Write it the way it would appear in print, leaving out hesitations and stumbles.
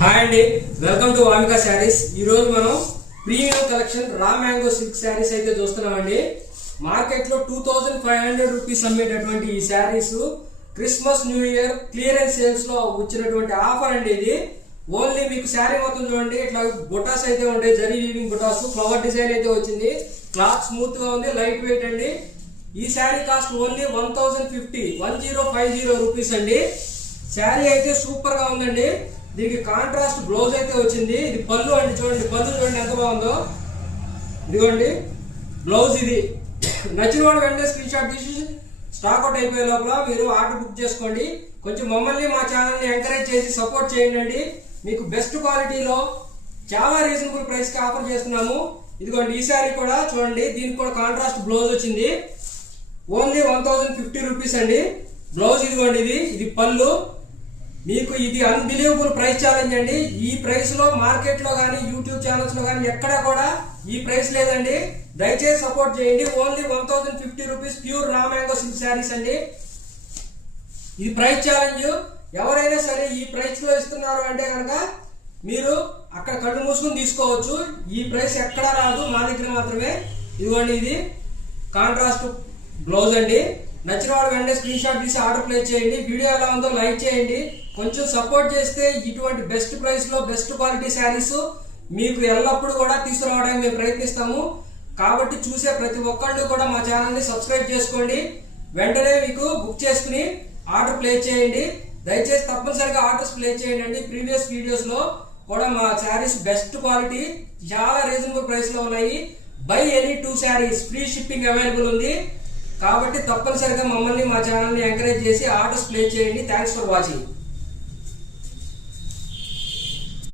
Hi అండి, welcome to Vamika saris. ఈ రోజు మనం premium collection raw mango silk saris అయితే చూస్తున్నామండి. మార్కెట్ లో 2500 రూపీస్ అమ్మేటటువంటి ఈ saris Christmas new year clearance sales లో వచ్చినటువంటి ఆఫర్ అండి. ఇది ఓన్లీ మీకు శారీ మొత్తం చూడండి, ఇట్లా బుటాస్ అయితే ఉంటాయి, జరీ వీవింగ్ బుటాస్, ఫ్లవర్ డిజైన్ అయితే వచ్చింది. క్లాత్ స్మూత్ గా ఉంది, లైట్ వెయిట్ అండి. ఈ శారీ కాస్ట్ ఓన్లీ 1050 రూపీస్ అండి. శారీ అయితే సూపర్ గా ఉందండి. దీనికి కాంట్రాస్ట్ బ్లౌజ్ అయితే వచ్చింది. ఇది పళ్ళు అండి, చూడండి పళ్ళు చూడండి ఎంత బాగుందో. ఇదిగోండి బ్లౌజ్. ఇది నచ్చిన వాడు వెంటనే స్క్రీన్ షాట్ తీసి స్టాక్ అవుట్ అయిపోయే లోపల మీరు ఆర్డర్ బుక్ చేసుకోండి. కొంచెం మమ్మల్ని మా ఛానల్ ని ఎంకరేజ్ చేసి సపోర్ట్ చేయండి. మీకు బెస్ట్ క్వాలిటీలో చాలా రీజనబుల్ ప్రైస్ కి ఆఫర్ చేస్తున్నాము. ఇదిగోండి ఈ శారీ కూడా చూడండి, దీనికి కూడా కాంట్రాస్ట్ బ్లౌజ్ వచ్చింది. ఓన్లీ 1050 రూపీస్ అండి బ్లౌజ్. ఇదిగోండి ఇది పళ్ళు. మీకు ఇది అన్బిలీవబుల్ ప్రైస్ ఛాలెంజ్ అండి. ఈ ప్రైస్ లో మార్కెట్ లో గానీ యూట్యూబ్ ఛానల్స్ లో గానీ ఎక్కడ కూడా ఈ ప్రైస్ లేదండి. దయచేసి సపోర్ట్ చేయండి. Only 1050 rupees pure raw mango silk saris అండి. ఇది ప్రైస్ ఛాలెంజ్. ఎవరైనా సరే ఈ ప్రైస్ లో ఇస్తున్నారు అంటే కనుక మీరు అక్కడ కళ్ళు మూసుకుని తీసుకోవచ్చు. ఈ ప్రైస్ ఎక్కడా రాదు, మా దగ్గర మాత్రమే. ఇదిగోండి ఇది కాంట్రాస్ట్ బ్లౌజ్ అండి. నచ్చిన వాడు వెంటనే స్క్రీన్ షాట్ తీసి ఆర్డర్ ప్లేస్ చేయండి. వీడియో ఎలా ఉందో లైక్ చేయండి. కొంచెం సపోర్ట్ చేస్తే ఇటువంటి బెస్ట్ ప్రైస్ లో బెస్ట్ క్వాలిటీ శారీస్ మీకు ఎల్లప్పుడూ కూడా తీసుకురావడానికి మేము ప్రయత్నిస్తాము. కాబట్టి చూసే ప్రతి ఒక్కళ్ళు కూడా మా ఛానల్ ని సబ్స్క్రైబ్ చేసుకోండి. వెంటనే మీకు బుక్ చేసుకుని ఆర్డర్ ప్లేస్ చేయండి. దయచేసి తప్పనిసరిగా ఆర్డర్స్ ప్లేస్ చేయండి. ప్రీవియస్ వీడియోస్ లో కూడా మా శారీస్ బెస్ట్ క్వాలిటీ చాలా రీజనబుల్ ప్రైస్ లో ఉన్నాయి. By any 2 saris free shipping available ఉంది. కాబట్టి తప్పనిసరిగా మమ్మల్ని మా ఛానల్ ని ఎంకరేజ్ చేసి ఆర్డర్స్ ప్లేస్ చేయండి. Thanks for watching.